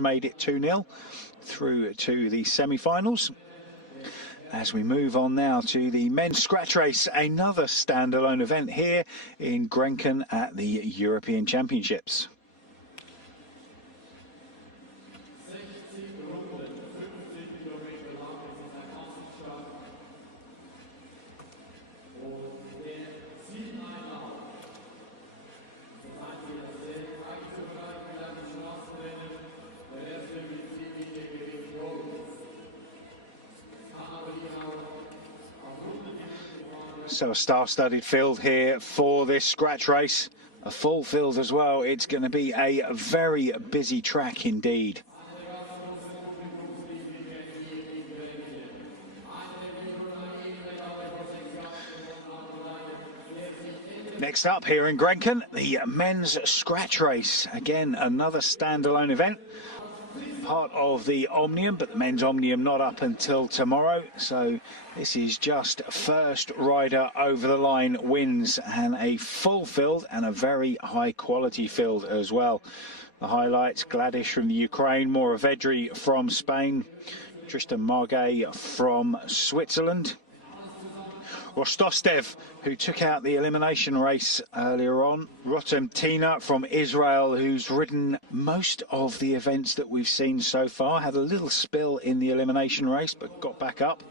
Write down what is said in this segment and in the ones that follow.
made it 2-0 through to the semi-finals. As we move on now to the men's scratch race, another standalone event here in Grenken at the European Championships. So a star-studded field here for this scratch race, a full field as well. It's going to be a very busy track indeed. Next up here in Grenken, the men's scratch race. Again, another standalone event. Part of the Omnium, but the men's Omnium not up until tomorrow. So this is just first rider over the line wins, and a full field and a very high quality field as well. The highlights: Gladish from the Ukraine, Moravedri from Spain, Tristan Margay from Switzerland, Rostostev, who took out the elimination race earlier on, Rotem Tina from Israel, who's ridden most of the events that we've seen so far, had a little spill in the elimination race but got back up.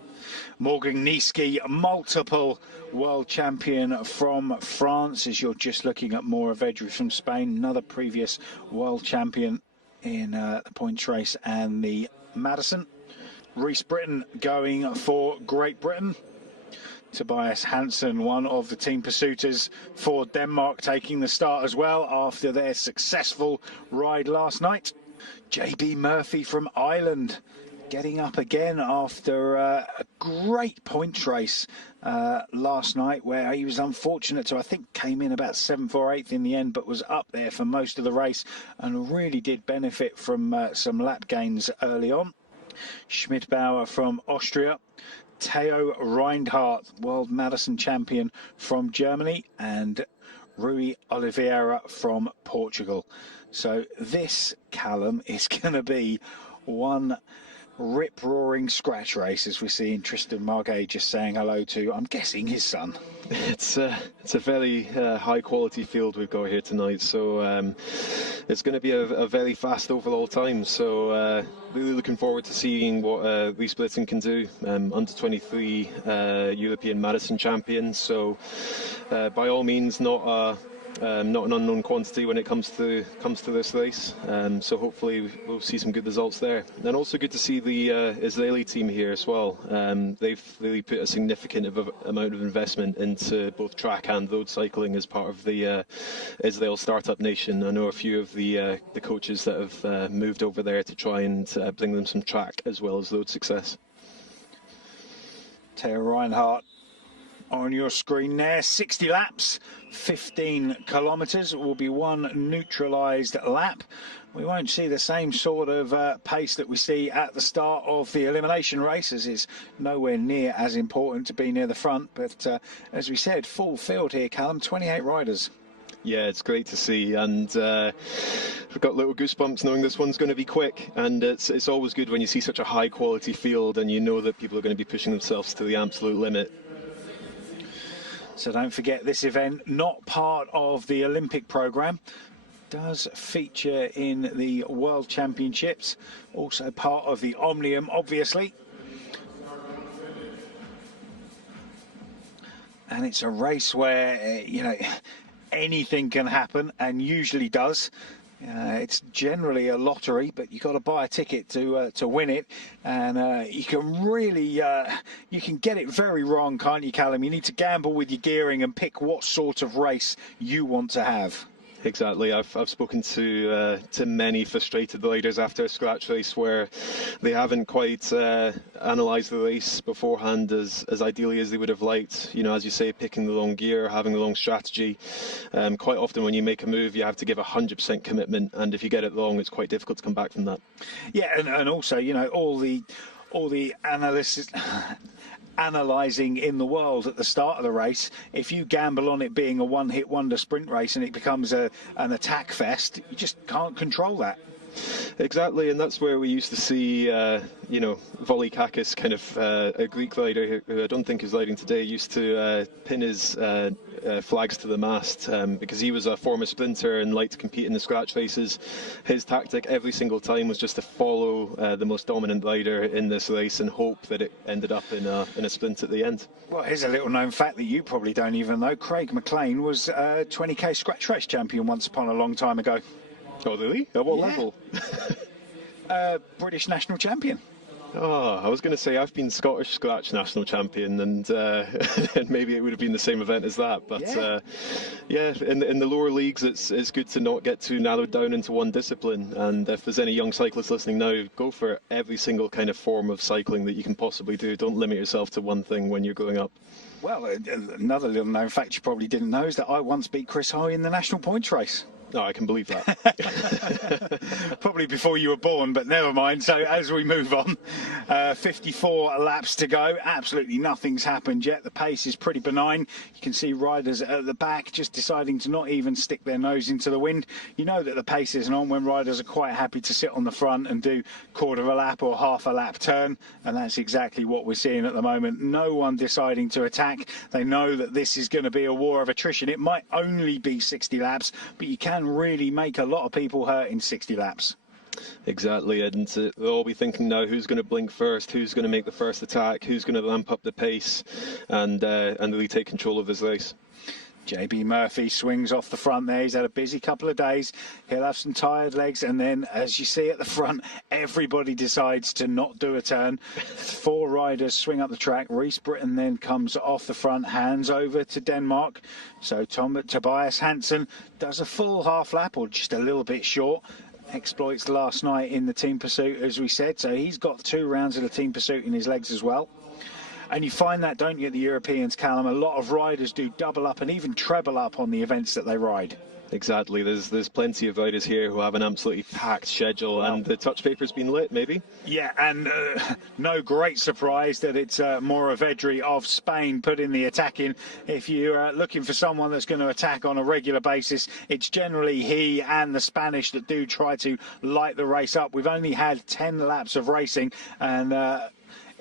Morgan Niski, multiple world champion from France, as you're just looking at Moravedri from Spain, another previous world champion in the points race and the Madison. Reese Britton going for Great Britain. Tobias Hansen, one of the team pursuiters for Denmark, taking the start as well after their successful ride last night. JB Murphy from Ireland getting up again after a great points race last night, where he was unfortunate to, I think, came in about 7th or 8th in the end, but was up there for most of the race and really did benefit from some lap gains early on. Schmidbauer from Austria. Theo Reinhardt, World Madison champion from Germany, and Rui Oliveira from Portugal. So this, Callum, is going to be one rip-roaring scratch race, as we're seeing Tristan Margay just saying hello to, I'm guessing, his son. It's a very high-quality field we've got here tonight, so it's going to be a very fast overall time. So really looking forward to seeing what Reese Britton can do. Under 23 European Madison champion, so by all means not an unknown quantity when it comes to this race. So hopefully we'll see some good results there. And also good to see the Israeli team here as well. They've really put a significant amount of investment into both track and road cycling as part of the Israel Startup Nation. I know a few of the coaches that have moved over there to try and bring them some track as well as road success. Theo Reinhardt on your screen there, 60 laps, 15 kilometres, will be one neutralised lap. We won't see the same sort of pace that we see at the start of the elimination race, as it's nowhere near as important to be near the front. But as we said, full field here, Callum, 28 riders. Yeah, it's great to see, and we've got little goosebumps knowing this one's going to be quick. And it's always good when you see such a high quality field and you know that people are going to be pushing themselves to the absolute limit. So don't forget, this event, not part of the Olympic programme, does feature in the World Championships, also part of the Omnium, obviously. And it's a race where, you know, anything can happen, and usually does. It's generally a lottery, but you've got to buy a ticket to win it, and you can really you can get it very wrong, can't you, Callum? You need to gamble with your gearing and pick what sort of race you want to have. Exactly. I've spoken to many frustrated riders after a scratch race where they haven't quite analysed the race beforehand as ideally as they would have liked. You know, as you say, picking the wrong gear, having the wrong strategy. Quite often when you make a move, you have to give 100% commitment, and if you get it wrong, it's quite difficult to come back from that. Yeah, and also, you know, all the analysis. Analysing in the world at the start of the race, if you gamble on it being a one-hit wonder sprint race and it becomes an attack fest, you just can't control that. Exactly, and that's where we used to see, Volikakis, kind of a Greek rider who I don't think is riding today, used to pin his flags to the mast because he was a former sprinter and liked to compete in the scratch races. His tactic every single time was just to follow the most dominant rider in this race and hope that it ended up in a sprint at the end. Well, here's a little known fact that you probably don't even know. Craig McLean was 20k scratch race champion once upon a long time ago. Oh, really? At what level? British national champion. Oh, I was going to say I've been Scottish scratch national champion, and and maybe it would have been the same event as that. But in the lower leagues, it's good to not get too narrowed down into one discipline. And if there's any young cyclists listening now, go for every single kind of form of cycling that you can possibly do. Don't limit yourself to one thing when you're growing up. Well, another little known fact you probably didn't know is that I once beat Chris Hoy in the national points race. No, I can believe that. Probably before you were born, but never mind. So as we move on, 54 laps to go. Absolutely nothing's happened yet. The pace is pretty benign. You can see riders at the back just deciding to not even stick their nose into the wind. You know that the pace isn't on when riders are quite happy to sit on the front and do quarter of a lap or half a lap turn. And that's exactly what we're seeing at the moment. No one deciding to attack. They know that this is going to be a war of attrition. It might only be 60 laps, but you can really make a lot of people hurt in 60 laps. Exactly, and they'll all be thinking now who's going to blink first, who's going to make the first attack, who's going to ramp up the pace and really take control of his race. JB Murphy swings off the front there. He's had a busy couple of days. He'll have some tired legs, and then, as you see at the front, everybody decides to not do a turn. 4 riders swing up the track. Reese Britton then comes off the front, hands over to Denmark. So Tobias Hansen does a full half lap, or just a little bit short. Exploits last night in the team pursuit, as we said. So he's got 2 rounds of the team pursuit in his legs as well. And you find that, don't you, at the Europeans, Callum? A lot of riders do double up and even treble up on the events that they ride. Exactly. There's plenty of riders here who have an absolutely packed schedule, and the touch paper's been lit, maybe. Yeah, and no great surprise that it's Moravedri of Spain putting the attack in. If you're looking for someone that's going to attack on a regular basis, it's generally he and the Spanish that do try to light the race up. We've only had 10 laps of racing, and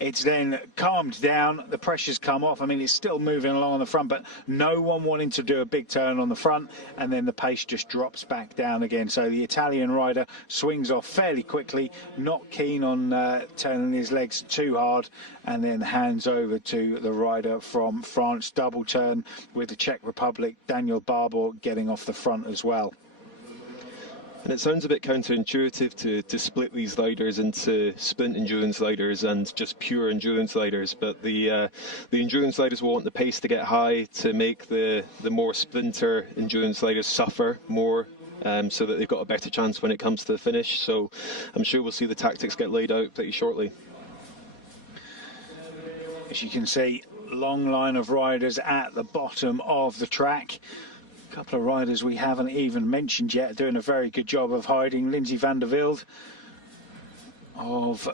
it's then calmed down, the pressure's come off. I mean, it's still moving along on the front, but no one wanting to do a big turn on the front, and then the pace just drops back down again. So the Italian rider swings off fairly quickly, not keen on turning his legs too hard, and then hands over to the rider from France. Double turn with the Czech Republic, Daniel Barbour, getting off the front as well. And it sounds a bit counterintuitive to split these riders into sprint endurance riders and just pure endurance riders, but the endurance riders will want the pace to get high to make the more sprinter endurance riders suffer more, so that they've got a better chance when it comes to the finish. So I'm sure we'll see the tactics get laid out pretty shortly. As you can see, long line of riders at the bottom of the track. A couple of riders we haven't even mentioned yet doing a very good job of hiding. Lindsay van der Velde of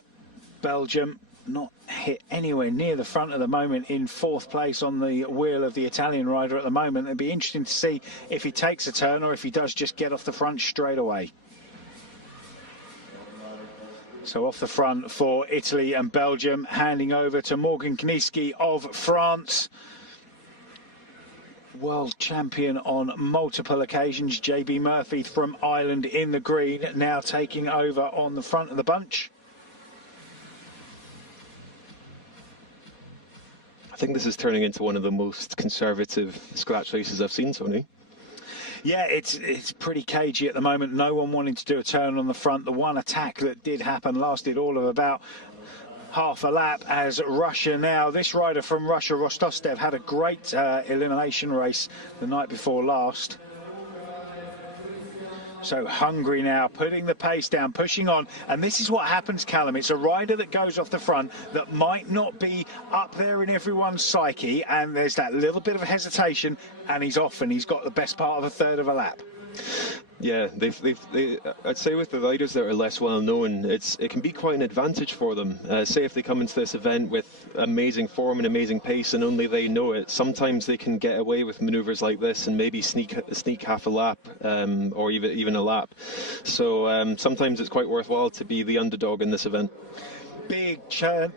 Belgium, not hit anywhere near the front at the moment, in 4th place on the wheel of the Italian rider at the moment. It'd be interesting to see if he takes a turn or if he does just get off the front straight away. So off the front for Italy and Belgium, handing over to Morgan Kniesky of France. World champion on multiple occasions. JB Murphy from Ireland in the green, now taking over on the front of the bunch. I think this is turning into one of the most conservative scratch races I've seen, Tony. Yeah, it's pretty cagey at the moment. No one wanting to do a turn on the front. The one attack that did happen lasted all of about half a lap as Russia now. This rider from Russia, Rostostev, had a great elimination race the night before last. So Hungary now putting the pace down, pushing on, and this is what happens, Callum. It's a rider that goes off the front that might not be up there in everyone's psyche, and there's that little bit of hesitation, and he's off, and he's got the best part of a third of a lap. Yeah, I'd say with the riders that are less well known, it can be quite an advantage for them. Say if they come into this event with amazing form and amazing pace, and only they know it. Sometimes they can get away with manoeuvres like this and maybe sneak half a lap, or even a lap. So sometimes it's quite worthwhile to be the underdog in this event. Big turn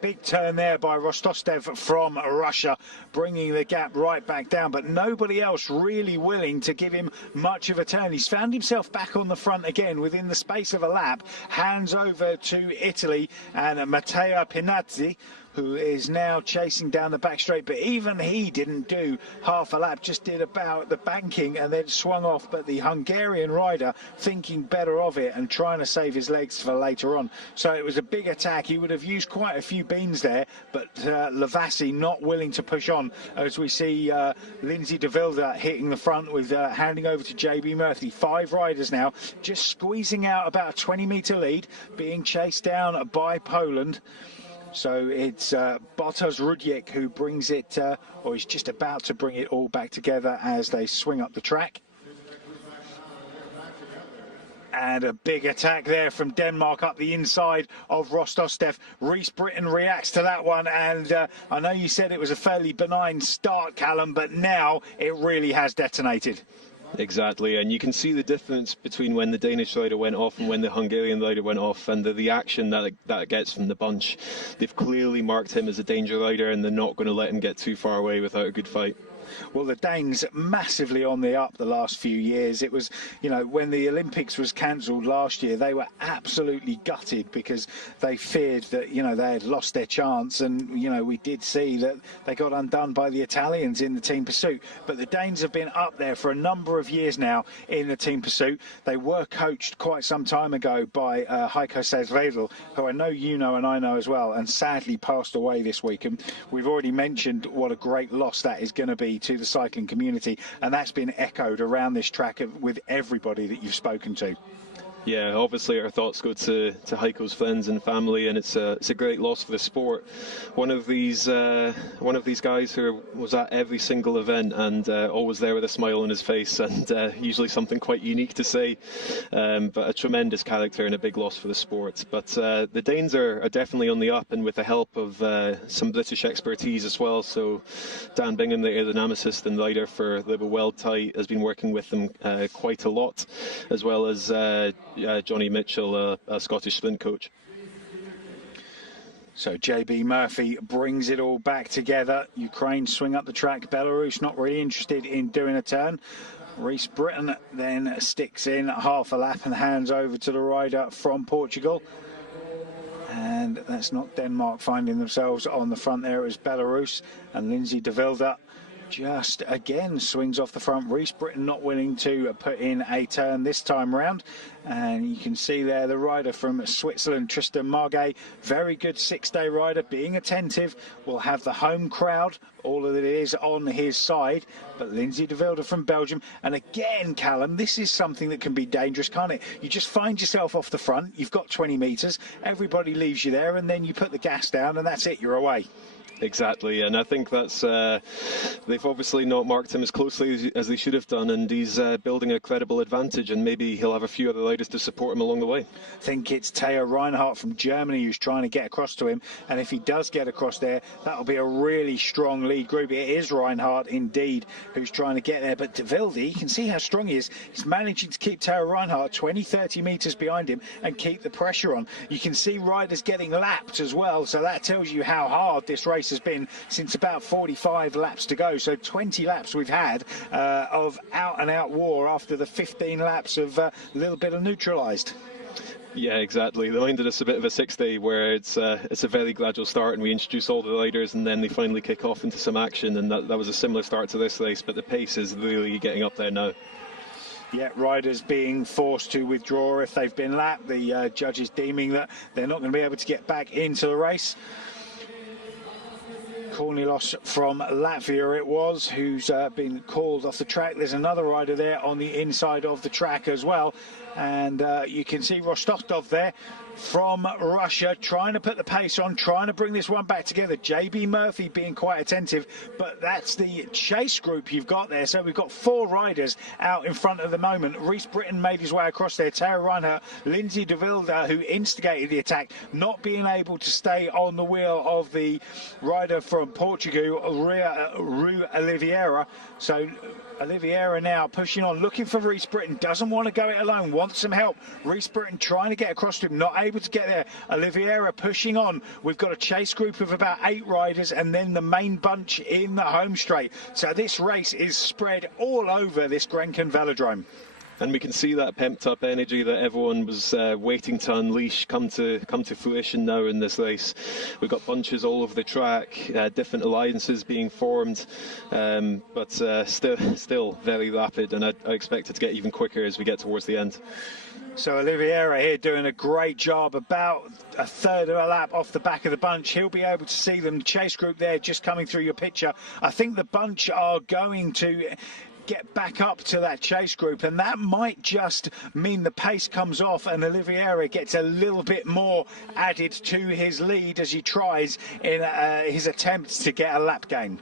there by Rostostev from Russia, bringing the gap right back down, but nobody else really willing to give him much of a turn. He's found himself back on the front again within the space of a lap, hands over to Italy and Matteo Pinazzi, who is now chasing down the back straight, but even he didn't do half a lap, just did about the banking and then swung off. But the Hungarian rider thinking better of it and trying to save his legs for later on. So it was a big attack. He would have used quite a few beans there, but Lavassi not willing to push on, as we see Lindsay de Wilde hitting the front with handing over to JB Murphy. 5 riders now just squeezing out about a 20-metre lead, being chased down by Poland. So it's Bartosz Rudiek who brings it, or is just about to bring it all back together as they swing up the track. And a big attack there from Denmark up the inside of Rostostev. Reese Britton reacts to that one, and I know you said it was a fairly benign start, Callum, but now it really has detonated. Exactly, and you can see the difference between when the Danish rider went off and when the Hungarian rider went off, and the reaction that it gets from the bunch. They've clearly marked him as a danger rider, and they're not going to let him get too far away without a good fight. Well, the Danes massively on the up the last few years. It was, you know, when the Olympics was cancelled last year, they were absolutely gutted because they feared that, you know, they had lost their chance. And, you know, we did see that they got undone by the Italians in the team pursuit. But the Danes have been up there for a number of years now in the team pursuit. They were coached quite some time ago by Heiko Sazvedel, who I know you know and I know as well, and sadly passed away this week. And we've already mentioned what a great loss that is going to be to the cycling community, and that's been echoed around this track with everybody that you've spoken to. Yeah, obviously our thoughts go to Heiko's friends and family, and it's a great loss for the sport. One of these guys who was at every single event and always there with a smile on his face, and usually something quite unique to say, but a tremendous character and a big loss for the sport. But the Danes are definitely on the up, and with the help of some British expertise as well. So Dan Bingham, the aerodynamicist and rider for Libel Weldtite, has been working with them quite a lot, as well as Johnny Mitchell, a Scottish sprint coach. So JB Murphy brings it all back together. Ukraine swing up the track. Belarus not really interested in doing a turn. Reese Britton then sticks in half a lap and hands over to the rider from Portugal. And that's not Denmark finding themselves on the front there. It was Belarus, and Lindsay de Wilde just again swings off the front. Reese Britton not willing to put in a turn this time round, and you can see there the rider from Switzerland, Tristan Margay, very good 6-day rider, being attentive, will have the home crowd, all of it is on his side. But Lindsay de Wilde from Belgium, and again, Callum, this is something that can be dangerous, can't it? You just find yourself off the front, you've got 20 metres, everybody leaves you there, and then you put the gas down and that's it, you're away. Exactly, and I think that's they've obviously not marked him as closely as they should have done, and he's building a credible advantage, and maybe he'll have a few other riders to support him along the way. I think it's Theo Reinhardt from Germany who's trying to get across to him, and if he does get across there, that'll be a really strong lead group. It is Reinhardt indeed who's trying to get there, but de Wilde, you can see how strong he is. He's managing to keep Theo Reinhardt 20-30 metres behind him and keep the pressure on. You can see riders getting lapped as well, so that tells you how hard this race has been since about 45 laps to go. So 20 laps we've had of out-and-out war after the 15 laps of a little bit of neutralised. Yeah, exactly. They reminded us a bit of a 6-day where it's a very gradual start, and we introduce all the riders and then they finally kick off into some action, and that was a similar start to this race, but the pace is really getting up there now. Yeah, riders being forced to withdraw if they've been lapped, the judges deeming that they're not going to be able to get back into the race. Kornilos from Latvia it was, who's been called off the track. There's another rider there on the inside of the track as well. And you can see Rostov there from Russia trying to put the pace on, trying to bring this one back together. JB Murphy being quite attentive, but that's the chase group you've got there. So we've got 4 riders out in front at the moment. Reese Britton made his way across there. Tara Reinhardt, Lindsay de Wilde, who instigated the attack, not being able to stay on the wheel of the rider from Portugal, Rui Oliveira. So Oliveira now pushing on, looking for Reese Britton, doesn't want to go it alone, wants some help. Reese Britton trying to get across to him, not able to get there. Oliveira pushing on. We've got a chase group of about 8 riders and then the main bunch in the home straight. So this race is spread all over this Grenken velodrome. And we can see that pent-up energy that everyone was waiting to unleash come to fruition now in this race. We've got bunches all over the track, different alliances being formed, but still very rapid, and I expect it to get even quicker as we get towards the end. So Oliveira here doing a great job, about a third of a lap off the back of the bunch. He'll be able to see them. The chase group there just coming through your picture. I think the bunch are going to get back up to that chase group, and that might just mean the pace comes off and Oliveira gets a little bit more added to his lead as he tries in his attempts to get a lap gain.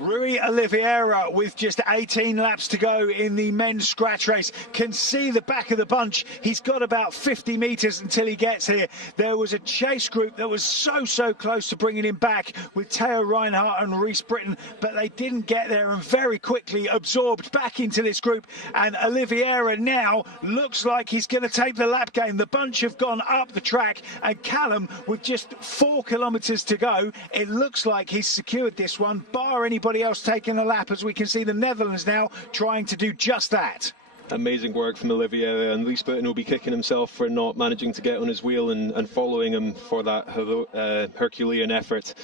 Rui Oliveira, with just 18 laps to go in the men's scratch race, can see the back of the bunch. He's got about 50 metres until he gets here. There was a chase group that was so close to bringing him back with Teo Reinhardt and Reese Britton, but they didn't get there and very quickly absorbed back into this group. And Oliveira now looks like he's going to take the lap gain. The bunch have gone up the track, and Callum, with just 4 kilometres to go, it looks like he's secured this one, bar anybody else taking a lap, as we can see the Netherlands now trying to do just that. Amazing work from Oliveira, and Reese Britton will be kicking himself for not managing to get on his wheel and following him for that Herculean effort.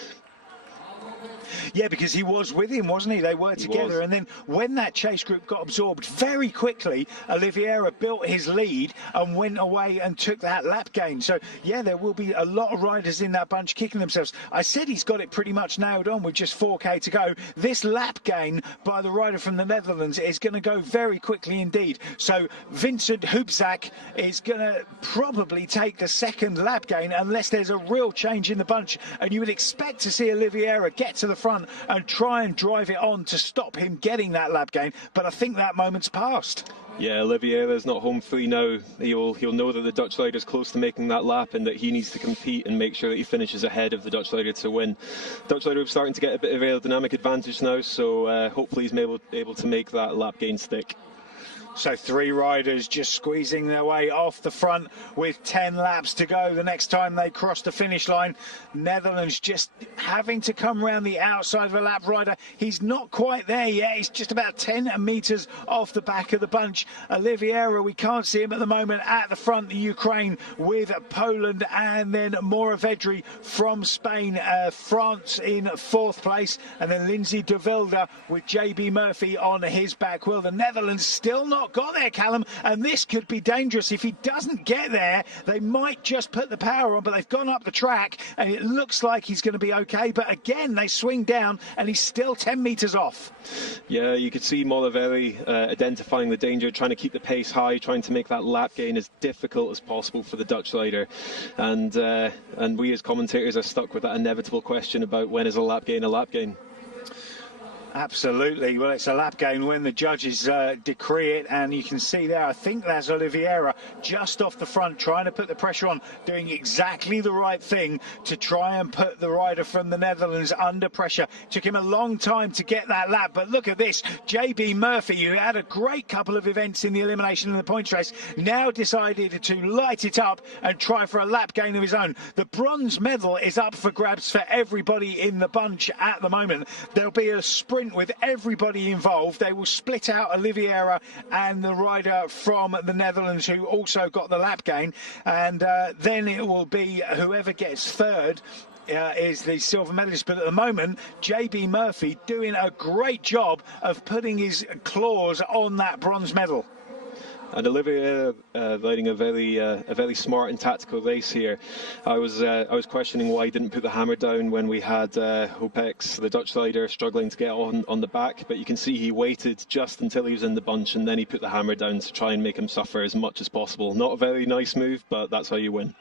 Yeah, because he was with him, wasn't he? They were together. And then when that chase group got absorbed, very quickly, Oliveira built his lead and went away and took that lap gain. So, yeah, there will be a lot of riders in that bunch kicking themselves. I said he's got it pretty much nailed on with just 4K to go. This lap gain by the rider from the Netherlands is going to go very quickly indeed. So Vincent Hoopzak is going to probably take the second lap gain unless there's a real change in the bunch. And you would expect to see Oliveira get to the front and try and drive it on to stop him getting that lap gain, but I think that moment's passed. Yeah, Oliveira's not home free now. He'll know that the Dutch rider's close to making that lap and that he needs to compete and make sure that he finishes ahead of the Dutch rider to win. Dutch rider is starting to get a bit of aerodynamic advantage now, so hopefully he's able to make that lap gain stick. So 3 riders just squeezing their way off the front with 10 laps to go the next time they cross the finish line. Netherlands just having to come around the outside of a lap rider. He's not quite there yet. He's just about 10 metres off the back of the bunch. Oliveira, we can't see him at the moment at the front, the Ukraine with Poland, and then Moravedri from Spain, France in 4th place, and then Lindsay de Wilde with JB Murphy on his back. Well, the Netherlands still not got there, Callum, and this could be dangerous. If he doesn't get there, they might just put the power on, but they've gone up the track and it looks like he's going to be okay. But again, they swing down and he's still 10 metres off. Yeah, you could see Moravedri identifying the danger, trying to keep the pace high, trying to make that lap gain as difficult as possible for the Dutch rider. And we as commentators are stuck with that inevitable question about when is a lap gain a lap gain. Absolutely. Well, it's a lap gain when the judges decree it, and you can see there, I think that's Oliveira just off the front, trying to put the pressure on, doing exactly the right thing to try and put the rider from the Netherlands under pressure. Took him a long time to get that lap, but look at this. JB Murphy, who had a great couple of events in the elimination and the points race, now decided to light it up and try for a lap gain of his own. The bronze medal is up for grabs for everybody in the bunch at the moment. There'll be a sprint with everybody involved. They will split out Oliveira and the rider from the Netherlands who also got the lap gain, and then it will be whoever gets third is the silver medalist. But at the moment, JB Murphy doing a great job of putting his claws on that bronze medal. And Oliveira leading a very smart and tactical race here. I was questioning why he didn't put the hammer down when we had Hopex, the Dutch rider, struggling to get on the back, but you can see he waited just until he was in the bunch, and then he put the hammer down to try and make him suffer as much as possible. Not a very nice move, but that's how you win.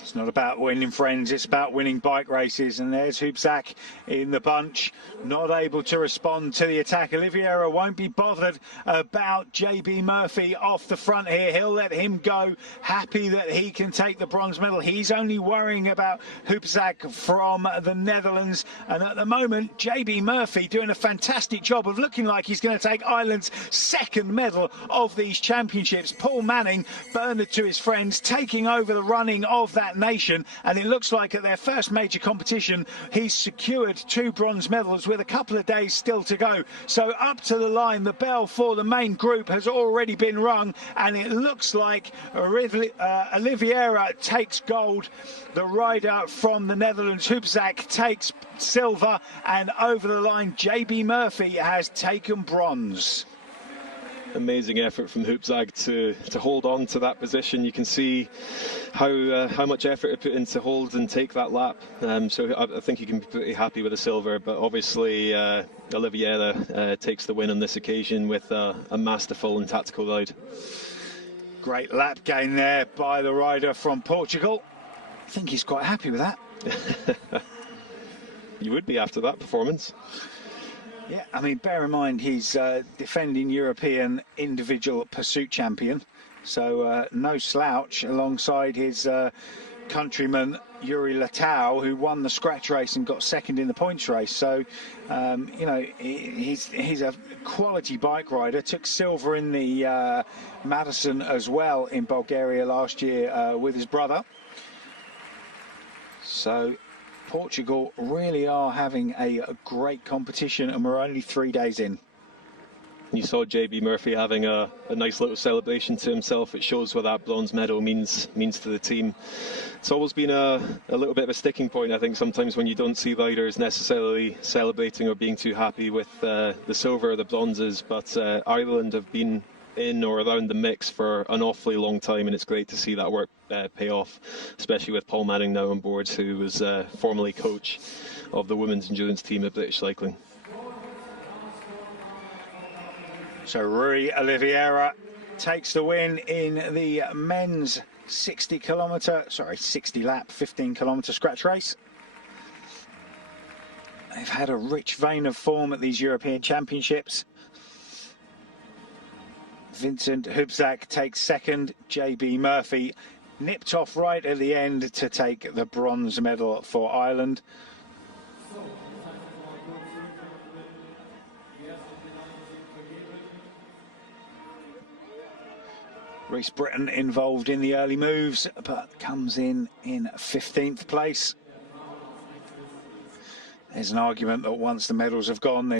It's not about winning, friends, it's about winning bike races. And there's Hoopzak in the bunch, not able to respond to the attack. Oliveira won't be bothered about JB Murphy off the front here. He'll let him go, happy that he can take the bronze medal. He's only worrying about Hoopzak from the Netherlands. And at the moment, JB Murphy doing a fantastic job of looking like he's going to take Ireland's second medal of these championships. Paul Manning, Bernard to his friends, taking over the running of that nation, and it looks like at their first major competition he's secured 2 bronze medals with a couple of days still to go. So up to the line, the bell for the main group has already been rung, and it looks like Oliveira takes gold. The rider from the Netherlands, Hoopzak, takes silver, and over the line JB Murphy has taken bronze. Amazing effort from Hoopzak to hold on to that position. You can see how much effort he put in to hold and take that lap. So I think he can be pretty happy with the silver, but obviously Oliveira takes the win on this occasion with a masterful and tactical ride. Great lap gain there by the rider from Portugal. I think he's quite happy with that. You would be after that performance. Yeah, I mean, bear in mind he's defending European individual pursuit champion, so no slouch alongside his countryman Yuri Latau, who won the scratch race and got second in the points race. So, you know, he's a quality bike rider. Took silver in the Madison as well in Bulgaria last year with his brother. So Portugal really are having a great competition, and we're only 3 days in. You saw JB Murphy having a nice little celebration to himself. It shows what that bronze medal means to the team. It's always been a little bit of a sticking point, I think, sometimes when you don't see riders necessarily celebrating or being too happy with the silver or the bronzes, but Ireland have been in or around the mix for an awfully long time, and it's great to see that work pay off, especially with Paul Manning now on board, who was formerly coach of the women's endurance team at British Cycling. So Rui Oliveira takes the win in the men's 60 lap, 15-kilometre scratch race. They've had a rich vein of form at these European Championships. Vincent Hoopzak takes second. JB Murphy nipped off right at the end to take the bronze medal for Ireland. Reese Britton involved in the early moves, but comes in 15th place. There's an argument that once the medals have gone,